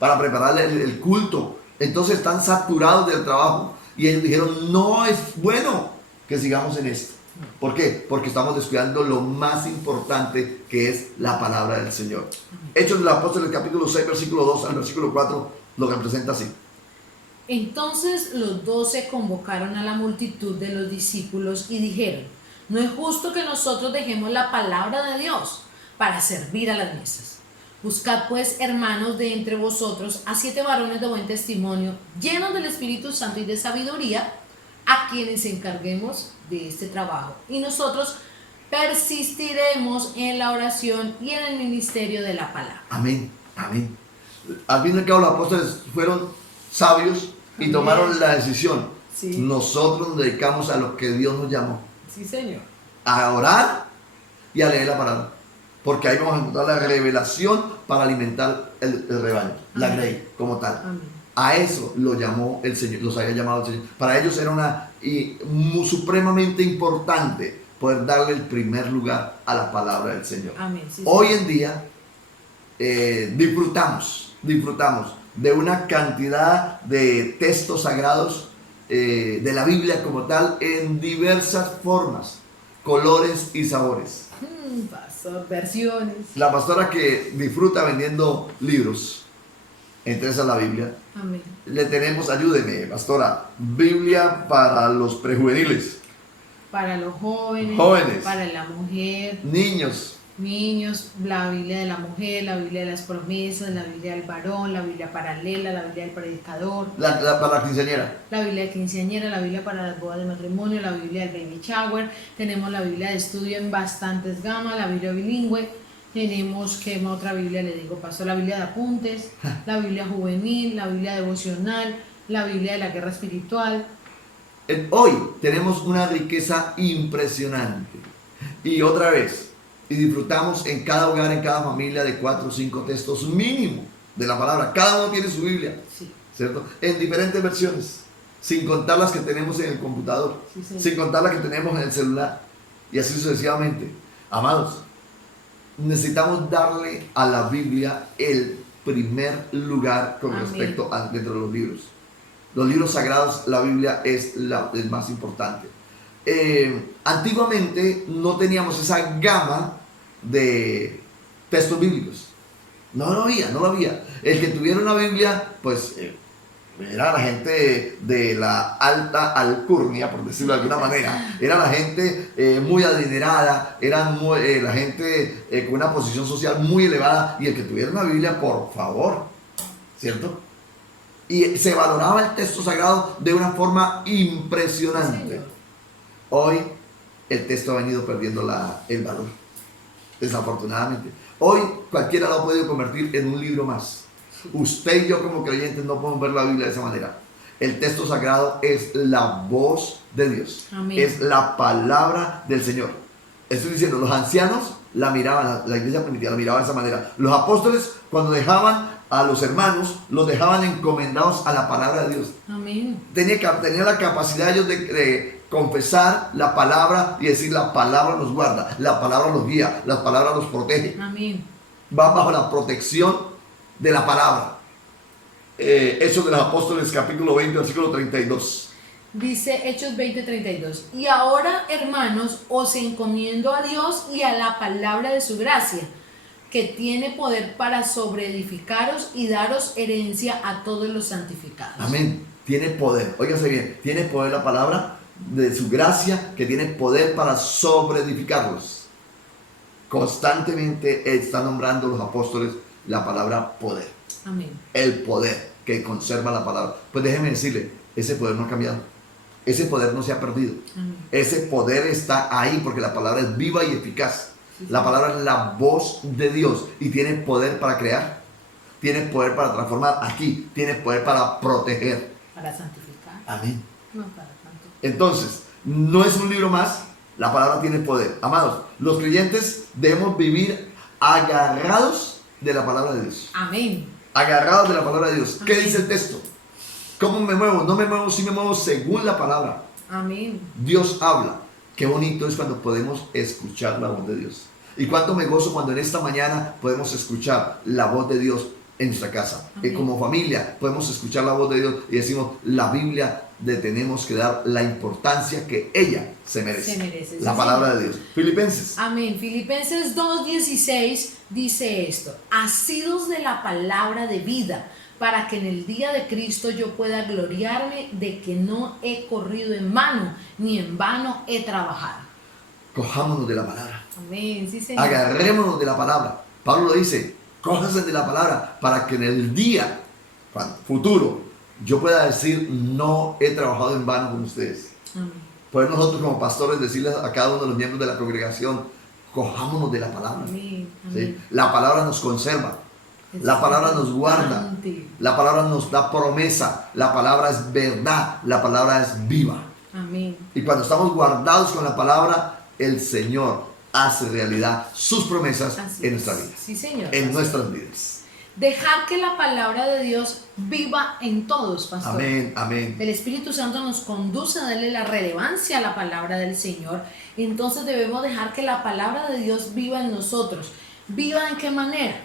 para preparar el culto. Entonces están saturados del trabajo y ellos dijeron: no es bueno que sigamos en esto. ¿Por qué? Porque estamos descuidando lo más importante, que es la palabra del Señor. Hechos de los Apóstoles, capítulo 6, versículo 2 al versículo 4, lo representa así. Entonces los 12 convocaron a la multitud de los discípulos y dijeron: no es justo que nosotros dejemos la palabra de Dios para servir a las mesas. Buscad pues, hermanos, de entre vosotros a 7 varones de buen testimonio, llenos del Espíritu Santo y de sabiduría, a quienes encarguemos de este trabajo. Y nosotros persistiremos en la oración y en el ministerio de la palabra. Amén, amén. Al fin y al cabo, los apóstoles fueron sabios y tomaron la decisión. Sí. Nosotros nos dedicamos a lo que Dios nos llamó: Sí, Señor. a orar y a leer la palabra. Porque ahí vamos a encontrar la revelación para alimentar el rebaño, la grey como tal. Amén. A eso lo llamó el Señor, los había llamado el Señor. Para ellos era supremamente importante poder darle el primer lugar a la palabra del Señor. Amén. Sí, Hoy en día disfrutamos de una cantidad de textos sagrados de la Biblia como tal en diversas formas, colores y sabores. Pastor, versiones. La pastora que disfruta vendiendo libros, entre esas la Biblia. Amén. Le tenemos, ayúdeme, pastora, Biblia para los prejuveniles, Para los jóvenes, Jóvenes. para la mujer, niños, niños, la Biblia de la mujer, la Biblia de las promesas, la Biblia del varón, la Biblia paralela, la Biblia del predicador, para la quinceañera. la Biblia de quinceañera, la Biblia para las bodas de matrimonio, la Biblia del baby shower, tenemos la Biblia de estudio en bastantes gamas, la Biblia bilingüe, tenemos, ¿qué otra Biblia le digo, pastor? La Biblia de apuntes, la Biblia juvenil, la Biblia devocional, la Biblia de la guerra espiritual. Hoy tenemos una riqueza impresionante. Y otra vez, y disfrutamos en cada hogar, en cada familia, de 4 o 5 textos mínimo de la palabra. Cada uno tiene su Biblia, Sí. ¿cierto? En diferentes versiones, sin contar las que tenemos en el computador, Sí, señor. sin contar las que tenemos en el celular, y así sucesivamente. Amados, necesitamos darle a la Biblia el primer lugar con Amén. respecto a dentro de los libros. Los libros sagrados, la Biblia es el más importante. Antiguamente no teníamos esa gama de textos bíblicos. No lo había. El que tuviera una Biblia, pues era la gente de la alta alcurnia, por decirlo de alguna manera. Era la gente muy adinerada, la gente con una posición social muy elevada. Y el que tuviera una Biblia, por favor, ¿cierto? Y se valoraba el texto sagrado de una forma impresionante. Señor. Hoy el texto ha venido perdiendo el valor, desafortunadamente. Hoy cualquiera lo ha podido convertir en un libro más. Usted y yo como creyentes no podemos ver la Biblia de esa manera. El texto sagrado es la voz de Dios. Amén. Es la palabra del Señor. Estoy diciendo, los ancianos la miraban, la iglesia primitiva la miraba de esa manera. Los apóstoles, cuando dejaban a los hermanos, los dejaban encomendados a la palabra de Dios. Amén. Tenía la capacidad ellos de confesar la palabra y decir: la palabra nos guarda, la palabra nos guía, la palabra nos protege. Amén. Va bajo la protección de la palabra. Hechos de los Apóstoles, capítulo 20, versículo 32. Dice Hechos 20:32. Y ahora, hermanos, os encomiendo a Dios y a la palabra de su gracia, que tiene poder para sobreedificaros y daros herencia a todos los santificados. Amén. Tiene poder. Óigase bien. Tiene poder la palabra de su gracia, que tiene poder para sobreedificarlos. Constantemente está nombrando los apóstoles la palabra poder. Amén. El poder que conserva la palabra. Pues déjeme decirle, ese poder no ha cambiado. Ese poder no se ha perdido. Amén. Ese poder está ahí porque la palabra es viva y eficaz. Sí, La sí. palabra es la voz de Dios y tiene poder para crear. Tiene poder para transformar. Aquí tiene poder para proteger. Para santificar. Amén. No para tanto. Entonces, no es un libro más. La palabra tiene poder. Amados, los creyentes debemos vivir agarrados de la palabra de Dios. Amén. Agarrados de la palabra de Dios. ¿Qué Amén. dice el texto? ¿Cómo me muevo? No me muevo, sí me muevo según la palabra. Amén. Dios habla. Qué bonito es cuando podemos escuchar la voz de Dios. Y cuánto me gozo cuando en esta mañana podemos escuchar la voz de Dios en nuestra casa. Amén. Como familia podemos escuchar la voz de Dios y decimos: la Biblia le tenemos que dar la importancia que ella se merece. Se merece, La sí, palabra señor. de Dios. Filipenses. Amén. Filipenses 2:16 dice esto: asidos de la palabra de vida, para que en el día de Cristo yo pueda gloriarme de que no he corrido en vano, ni en vano he trabajado. Cojámonos de la palabra. Amén. Sí, Señor. Agarrémonos de la palabra. Pablo lo dice: cójanse de la palabra para que en el día futuro yo pueda decir: no he trabajado en vano con ustedes. Amén. Poder nosotros como pastores decirles a cada uno de los miembros de la congregación: cojámonos de la palabra. Amén. ¿Sí? Amén. La palabra nos conserva. La palabra nos guarda. La palabra nos da promesa. La palabra es verdad. La palabra es viva. Amén. Y cuando estamos guardados con la palabra, el Señor hace realidad sus promesas Así en es. nuestra vida. Sí, Señor. En Así nuestras vidas. Dejar que la palabra de Dios viva en todos, pastor. Amén, amén. El Espíritu Santo nos conduce a darle la relevancia a la palabra del Señor. Entonces debemos dejar que la palabra de Dios viva en nosotros. ¿Viva en qué manera?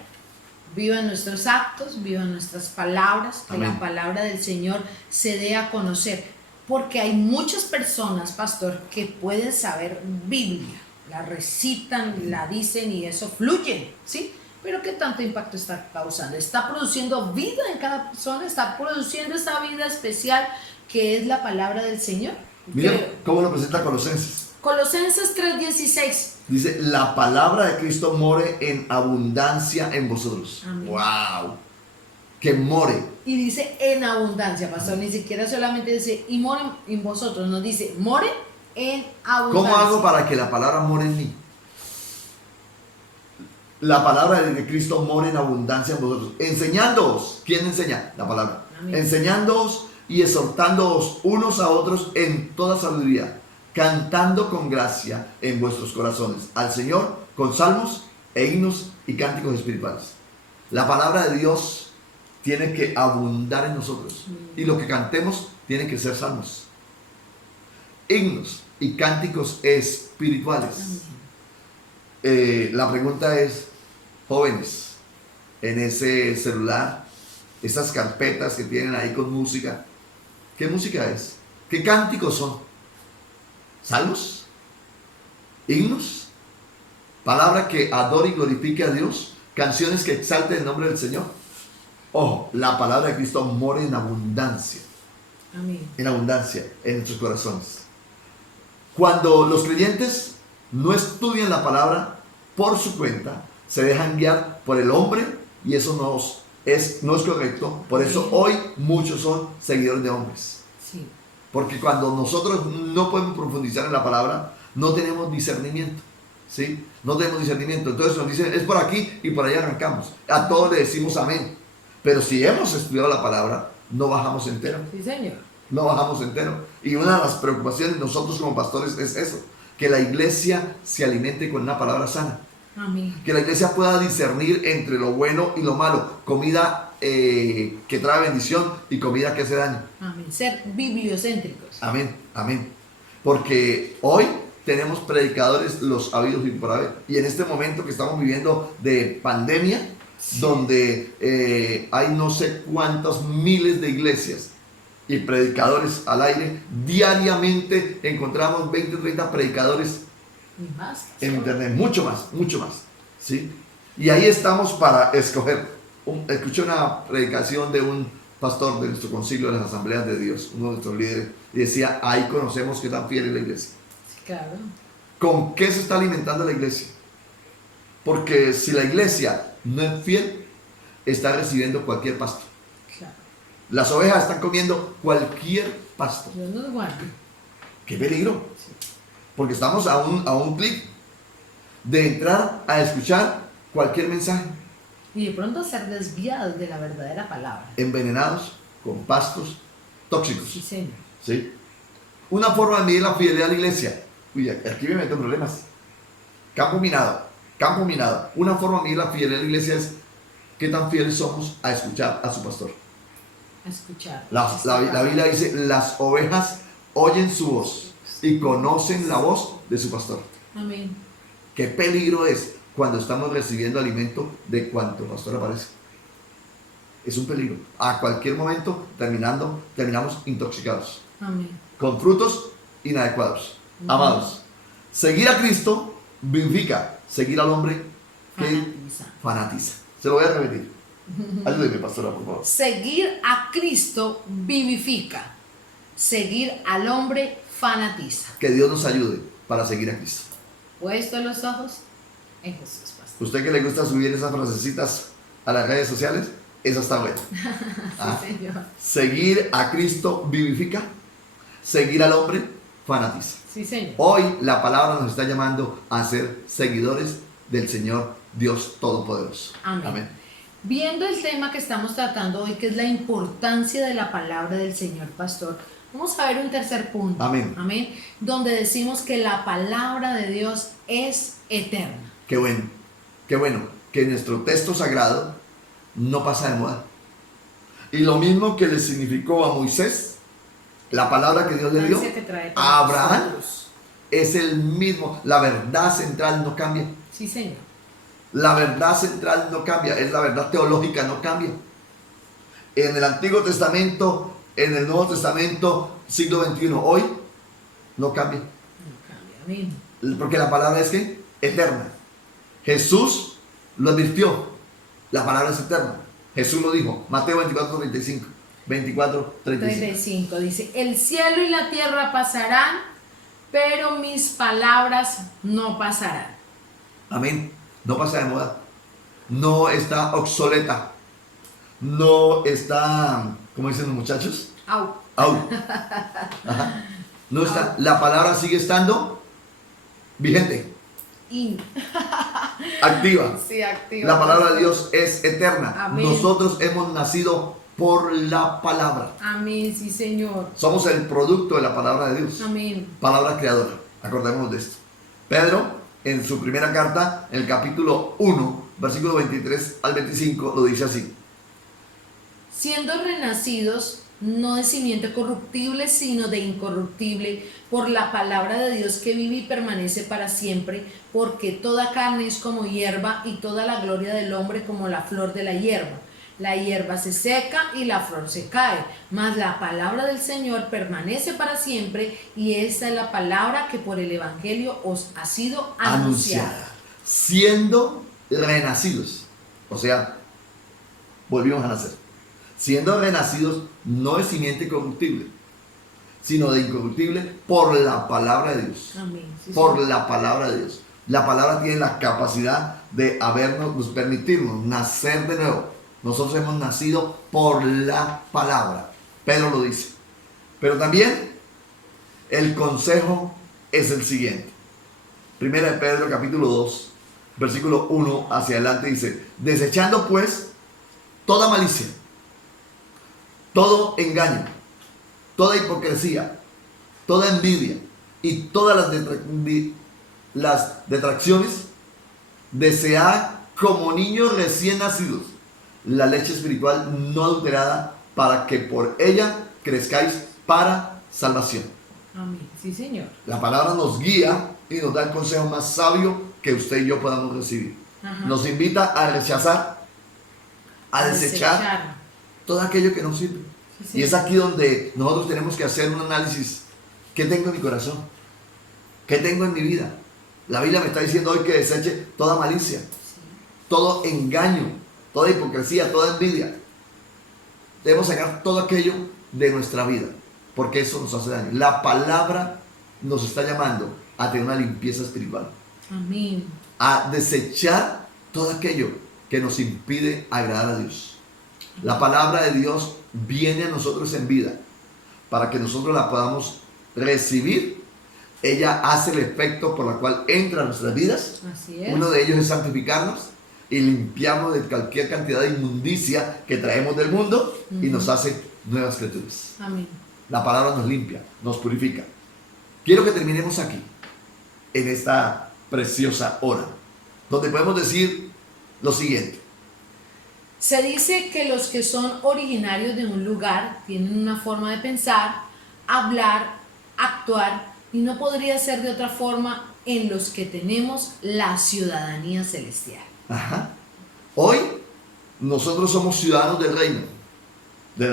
Viva en nuestros actos, viva en nuestras palabras, que Amén. la palabra del Señor se dé a conocer. Porque hay muchas personas, pastor, que pueden saber Biblia, la recitan, la dicen y eso fluye, ¿sí? Pero ¿qué tanto impacto está causando? ¿Está produciendo vida en cada persona? ¿Está produciendo esa vida especial que es la palabra del Señor? Miren cómo lo presenta Colosenses. Colosenses 3:16. Dice, la palabra de Cristo more en abundancia en vosotros. Amén. ¡Wow! Que more. Y dice en abundancia, pastor, ni siquiera solamente dice y more en vosotros, nos dice more en abundancia. ¿Cómo hago para que la palabra more en mí? La palabra de Cristo more en abundancia en vosotros. Enseñándoos. ¿Quién enseña? La palabra. Amén. Enseñándoos y exhortándoos unos a otros en toda sabiduría, cantando con gracia en vuestros corazones al Señor con salmos e himnos y cánticos espirituales. La palabra de Dios tiene que abundar en nosotros y lo que cantemos tiene que ser salmos, himnos y cánticos espirituales. La pregunta es, jóvenes, en ese celular, esas carpetas que tienen ahí con música, ¿qué música es? ¿Qué cánticos son? ¿Salmos? ¿Himnos? ¿Palabra que adore y glorifique a Dios? ¿Canciones que exalten el nombre del Señor? Ojo, la palabra de Cristo mora en abundancia. Amén. En abundancia en nuestros corazones. Cuando los creyentes no estudian la palabra por su cuenta, se dejan guiar por el hombre y eso no es correcto. Por eso hoy muchos son seguidores de hombres. Sí. Porque cuando nosotros no podemos profundizar en la palabra, no tenemos discernimiento. ¿Sí? No tenemos discernimiento. Entonces nos dicen, es por aquí y por allá arrancamos. A todos le decimos amén. Pero si hemos estudiado la palabra, no bajamos entero. Sí, Señor. No bajamos entero. Y una de las preocupaciones de nosotros como pastores es eso, que la iglesia se alimente con una palabra sana. Amén. Que la iglesia pueda discernir entre lo bueno y lo malo. Comida que trae bendición y comida que hace daño. Amén. Ser bibliocéntricos. Amén, amén. Porque hoy tenemos predicadores los habidos y por haber. Y en este momento que estamos viviendo de pandemia, donde hay no sé cuántos miles de iglesias y predicadores al aire, diariamente encontramos 20 o 30 predicadores Y más. en internet, mucho más, ¿sí? Y ahí estamos para escoger. Escuché una predicación de un pastor de nuestro concilio de las asambleas de Dios, uno de nuestros líderes, y decía, ahí conocemos qué tan fiel es la iglesia. Sí, claro. ¿Con qué se está alimentando la iglesia? Porque si la iglesia no es fiel, está recibiendo cualquier pasto. Claro. Las ovejas están comiendo cualquier pasto. Dios nos guarde. ¡Qué peligro! Porque estamos a un clic de entrar a escuchar cualquier mensaje, Y de pronto ser desviados de la verdadera palabra. envenenados con pastos tóxicos. Sí, Señor. ¿Sí? Una forma de medir la fidelidad de la iglesia. Uy, aquí me meto en problemas. Campo minado. Una forma de medir la fidelidad de la iglesia es qué tan fieles somos a escuchar a su pastor. A escuchar. La Biblia dice, las ovejas oyen su voz y conocen la voz de su pastor. Amén. Qué peligro es cuando estamos recibiendo alimento de cuanto pastor aparece. Es un peligro. A cualquier momento terminamos intoxicados, Amén. con frutos inadecuados. Amados, seguir a Cristo vivifica, seguir al hombre que fanatiza. Se lo voy a repetir. Ayúdeme, pastora, por favor. Seguir a Cristo vivifica. Seguir al hombre fanatiza. Que Dios nos ayude para seguir a Cristo. Puesto los ojos en Jesús, pastor. Usted que le gusta subir esas frasecitas a las redes sociales, eso está bueno. Sí, Señor. Seguir a Cristo vivifica, seguir al hombre fanatiza. Sí, Señor. Hoy la palabra nos está llamando a ser seguidores del Señor Dios Todopoderoso. Amén. Viendo el tema que estamos tratando hoy, que es la importancia de la palabra del Señor, pastor, vamos a ver un tercer punto. Amén. Amén. Donde decimos que la palabra de Dios es eterna. Qué bueno que nuestro texto sagrado no pasa de moda. Y lo mismo que le significó a Moisés, la palabra que Dios le dio a Abraham, es el mismo. La verdad central no cambia. Sí, Señor. La verdad central no cambia, es la verdad teológica, no cambia. En el Antiguo Testamento, en el Nuevo Testamento, siglo XXI, hoy, no cambia. No cambia. Amén. Porque la palabra es que eterna. Jesús lo advirtió. La palabra es eterna. Jesús lo dijo. Mateo 24:35. 24:35. 35 dice, el cielo y la tierra pasarán, pero mis palabras no pasarán. Amén. No pasa de moda. No está obsoleta. No está, ¿cómo dicen los muchachos? Au. Out. Ajá. No está. La palabra sigue estando vigente, In. activa. Sí, activa. La palabra de Dios es eterna. Amén. Nosotros hemos nacido por la palabra. Amén, sí, Señor. Somos el producto de la palabra de Dios. Amén. Palabra creadora. Acordémonos de esto. Pedro, en su primera carta, en el capítulo 1, versículo 23 al 25, lo dice así. Siendo renacidos, no de simiente corruptible, sino de incorruptible, por la palabra de Dios que vive y permanece para siempre, porque toda carne es como hierba, y toda la gloria del hombre como la flor de la hierba. La hierba se seca y la flor se cae, mas la palabra del Señor permanece para siempre, y esta es la palabra que por el Evangelio os ha sido anunciada. Siendo renacidos. O sea, volvimos a nacer. Siendo renacidos no de simiente corruptible, sino de incorruptible por la palabra de Dios. Amén. Sí, Por Señor. la palabra de Dios. La palabra tiene la capacidad de permitirnos nacer de nuevo. Nosotros hemos nacido por la palabra. Pedro lo dice. Pero también el consejo es el siguiente. Primera de Pedro capítulo 2, versículo 1 hacia adelante dice, desechando pues toda malicia, todo engaño, toda hipocresía, toda envidia y todas las detracciones, desead como niños recién nacidos la leche espiritual no adulterada, para que por ella crezcáis para salvación. Amén. Sí, Señor. La palabra nos guía y nos da el consejo más sabio que usted y yo podamos recibir. Ajá. Nos invita a rechazar, a desechar todo aquello que no sirve. Sí, sí. Y es aquí donde nosotros tenemos que hacer un análisis. ¿Qué tengo en mi corazón? ¿Qué tengo en mi vida? La Biblia me está diciendo hoy que deseche toda malicia, Sí. todo engaño, toda hipocresía, toda envidia. Debemos sacar todo aquello de nuestra vida, porque eso nos hace daño. La palabra nos está llamando a tener una limpieza espiritual, Amén. a desechar todo aquello que nos impide agradar a Dios. La palabra de Dios viene a nosotros en vida para que nosotros la podamos recibir. Ella hace el efecto por el cual entra a nuestras vidas. Así es. Uno de ellos es santificarnos y limpiarnos de cualquier cantidad de inmundicia que traemos del mundo y nos hace nuevas criaturas. Amén. La palabra nos limpia, nos purifica. Quiero que terminemos aquí, en esta preciosa hora, donde podemos decir lo siguiente. Se dice que los que son originarios de un lugar tienen una forma de pensar, hablar, actuar, y no podría ser de otra forma en los que tenemos la ciudadanía celestial. Ajá. Hoy nosotros somos ciudadanos del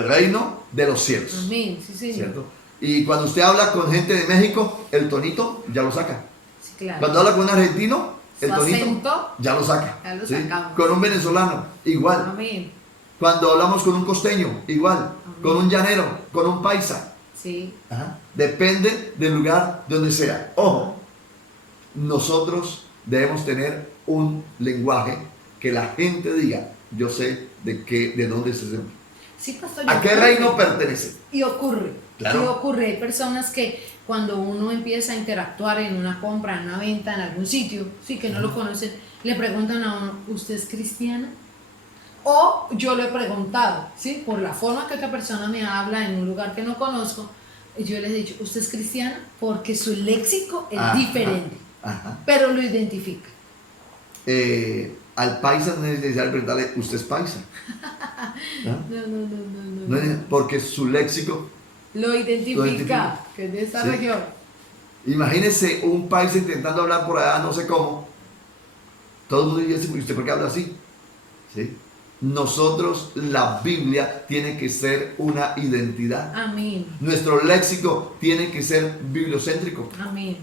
reino de los cielos. Amén. Sí, Señor. ¿Cierto? Y cuando usted habla con gente de México, el tonito ya lo saca. Sí, claro. Cuando habla con un argentino, el Su tonito acento, ya lo saca. ya lo ¿sí? sacamos. Con un venezolano, igual. Amén. Cuando hablamos con un costeño, igual. Amén. Con un llanero, con un paisa. Sí. Ajá. Depende del lugar de donde sea. Ojo, nosotros debemos tener un lenguaje que la gente diga, yo sé de dónde se llama. Sí, pastor. ¿A qué reino pertenece? Y ocurre. Claro. Sí, ocurre. Hay personas que cuando uno empieza a interactuar en una compra, en una venta, en algún sitio, sí, que no lo conocen, le preguntan a uno, ¿usted es cristiana? O yo lo he preguntado, ¿sí? Por la forma que otra persona me habla en un lugar que no conozco, yo les he dicho, ¿usted es cristiana? Porque su léxico es Ajá. diferente, Ajá. pero lo identifica. Al paisa no es necesario preguntarle, ¿usted es paisa? ¿Ah? No. Porque su léxico. Lo identifica, que es de esa Sí. región. Imagínese un paisa intentando hablar por allá, no sé cómo. Todo el mundo dice, ¿y usted por qué habla así? ¿Sí? nosotros la Biblia tiene que ser una identidad. Amén. Nuestro léxico tiene que ser bibliocéntrico. Amén.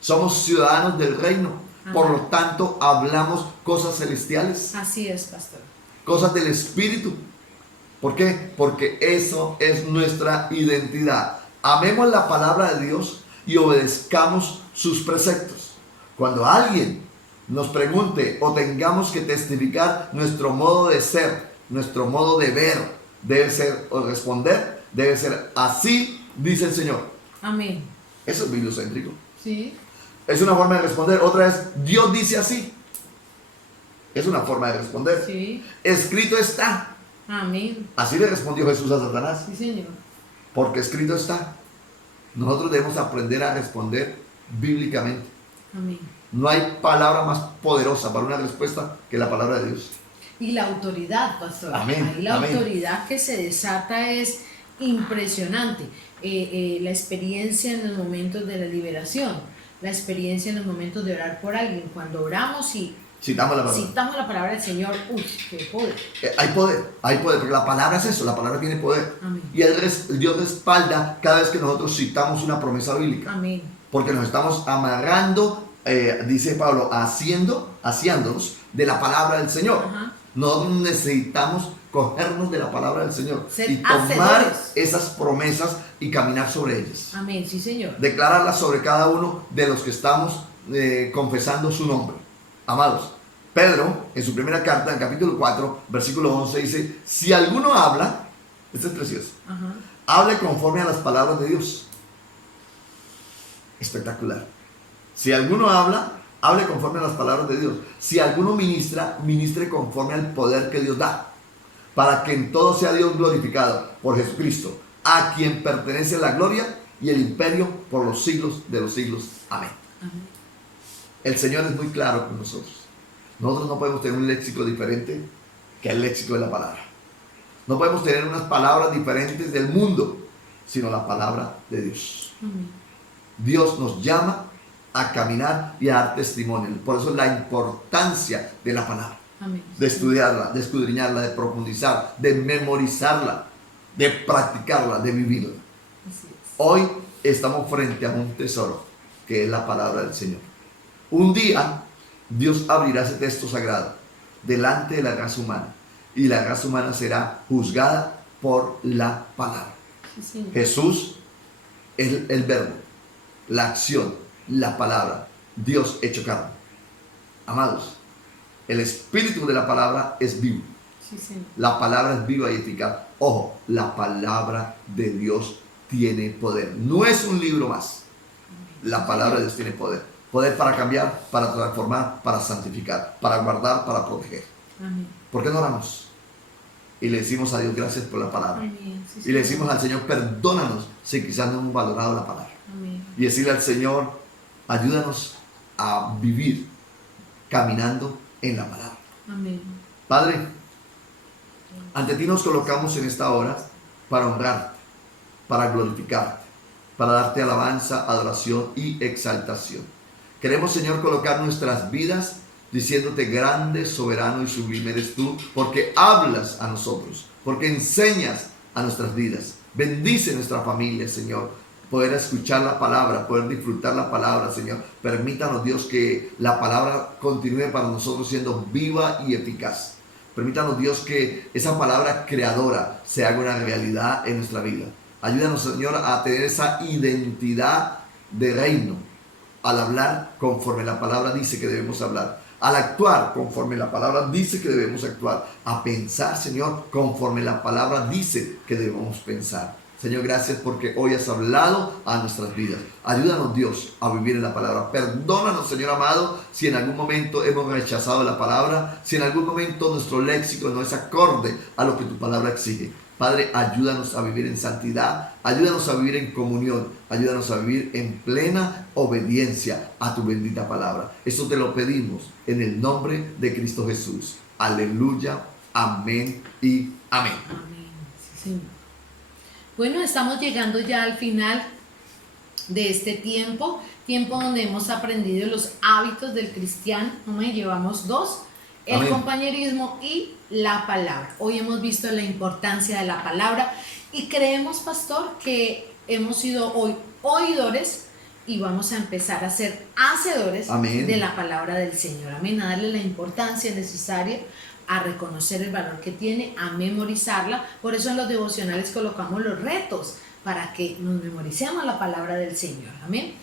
Somos ciudadanos del reino. Amén. Por lo tanto, hablamos cosas celestiales, Así es, pastor. cosas del Espíritu. ¿Por qué? Porque eso es nuestra identidad. Amemos la palabra de Dios y obedezcamos sus preceptos. Cuando alguien nos pregunte o tengamos que testificar, nuestro modo de ser, nuestro modo de ver, debe ser o responder, debe ser así, dice el Señor. Amén. Eso es bibliocéntrico. Sí. Es una forma de responder. Otra es, Dios dice así. Es una forma de responder. Sí. Escrito está. Amén. Así le respondió Jesús a Satanás. Sí, Señor. Porque escrito está. Nosotros debemos aprender a responder bíblicamente. Amén. No hay palabra más poderosa para una respuesta que la palabra de Dios. Y la autoridad, pastor. Amén, Ahí la amén. autoridad que se desata es impresionante. La experiencia en los momentos de la liberación, la experiencia en los momentos de orar por alguien. Cuando oramos y Citamos la palabra. citamos la palabra del Señor, uy, qué poder. Hay poder, porque la palabra es eso, la palabra tiene poder. Amén. Y Dios respalda cada vez que nosotros citamos una promesa bíblica. Amén. Porque nos estamos amarrando, dice Pablo, haciéndonos de la palabra del Señor. Ajá. Nosotros necesitamos cogernos de la palabra del Señor Ser y tomar hacedores. esas promesas y caminar sobre ellas. Amén, sí, Señor. Declararlas sobre cada uno de los que estamos confesando su nombre. Amados, Pedro, en su primera carta, en capítulo 4, versículo 11, dice, si alguno habla, esto es precioso, Ajá. hable conforme a las palabras de Dios. Espectacular. Si alguno habla, hable conforme a las palabras de Dios. Si alguno ministra, ministre conforme al poder que Dios da, para que en todo sea Dios glorificado por Jesucristo, a quien pertenece la gloria y el imperio por los siglos de los siglos. Amén. Amén. El Señor es muy claro con nosotros. Nosotros no podemos tener un léxico diferente que el léxico de la palabra. No podemos tener unas palabras diferentes del mundo, sino la palabra de Dios. Amén. Dios nos llama a caminar y a dar testimonio. Por eso es la importancia de la palabra. Amén. De estudiarla, de escudriñarla, de profundizar, de memorizarla, de practicarla, de vivirla. Así es. Hoy estamos frente a un tesoro, que es la palabra del Señor. Un día Dios abrirá ese texto sagrado delante de la raza humana y la raza humana será juzgada por la palabra. Sí, Señor. Jesús es el verbo, la acción, la palabra, Dios hecho carne. Amados, el espíritu de la palabra es vivo. Sí, Señor. La palabra es viva y eficaz. Ojo, la palabra de Dios tiene poder. No es un libro más. La palabra de Dios tiene poder. Poder para cambiar, para transformar, para santificar, para guardar, para proteger. Amén. ¿Por qué no oramos? Y le decimos a Dios gracias por la palabra. Amén. Sí, Y le Señor. decimos al Señor, perdónanos si quizás no hemos valorado la palabra. Amén. Y decirle al Señor, ayúdanos a vivir caminando en la palabra. Amén. Padre, ante ti nos colocamos en esta hora para honrarte, para glorificarte, para darte alabanza, adoración y exaltación. Queremos, Señor, colocar nuestras vidas diciéndote grande, soberano y sublime eres tú, porque hablas a nosotros, porque enseñas a nuestras vidas. Bendice nuestra familia, Señor. Poder escuchar la palabra, poder disfrutar la palabra, Señor. Permítanos, Dios, que la palabra continúe para nosotros siendo viva y eficaz. Permítanos, Dios, que esa palabra creadora se haga una realidad en nuestra vida. Ayúdanos, Señor, a tener esa identidad de reino, al hablar conforme la palabra dice que debemos hablar, al actuar conforme la palabra dice que debemos actuar, a pensar, Señor, conforme la palabra dice que debemos pensar. Señor, gracias porque hoy has hablado a nuestras vidas. Ayúdanos, Dios, a vivir en la palabra. Perdónanos, Señor amado, si en algún momento hemos rechazado la palabra, si en algún momento nuestro léxico no es acorde a lo que tu palabra exige. Padre, ayúdanos a vivir en santidad, ayúdanos a vivir en comunión, ayúdanos a vivir en plena obediencia a tu bendita palabra. Esto te lo pedimos en el nombre de Cristo Jesús. Aleluya, amén y amén. Amén. Sí, Señor. Bueno, estamos llegando ya al final de este tiempo donde hemos aprendido los hábitos del cristiano. Llevamos 2. el Amén. compañerismo y la palabra. Hoy hemos visto la importancia de la palabra y creemos, pastor, que hemos sido hoy oidores y vamos a empezar a ser hacedores Amén. de la palabra del Señor. Amén. A darle la importancia necesaria, a reconocer el valor que tiene, a memorizarla. Por eso en los devocionales colocamos los retos para que nos memoricemos la palabra del Señor. Amén.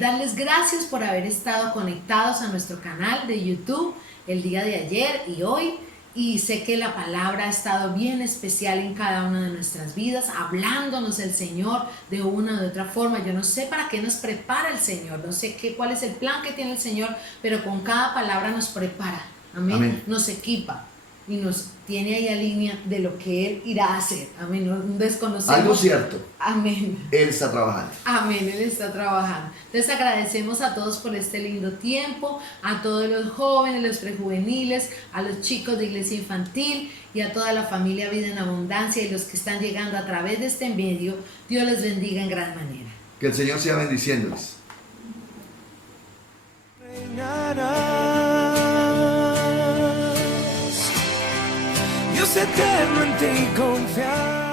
Darles gracias por haber estado conectados a nuestro canal de YouTube el día de ayer y hoy. Y sé que la palabra ha estado bien especial en cada una de nuestras vidas, hablándonos el Señor de una o de otra forma. Yo no sé para qué nos prepara el Señor, no sé cuál es el plan que tiene el Señor, pero con cada palabra nos prepara. Amén. Amén. Nos equipa y nos tiene ahí a línea de lo que Él irá a hacer. Amén. No desconocemos. Algo cierto, Amén. Él está trabajando. Amén, Él está trabajando. Entonces agradecemos a todos por este lindo tiempo, a todos los jóvenes, los prejuveniles, a los chicos de Iglesia Infantil y a toda la familia Vida en Abundancia y los que están llegando a través de este medio. Dios les bendiga en gran manera. Que el Señor siga bendiciéndoles. Reinarás, Dios eterno en ti confiar.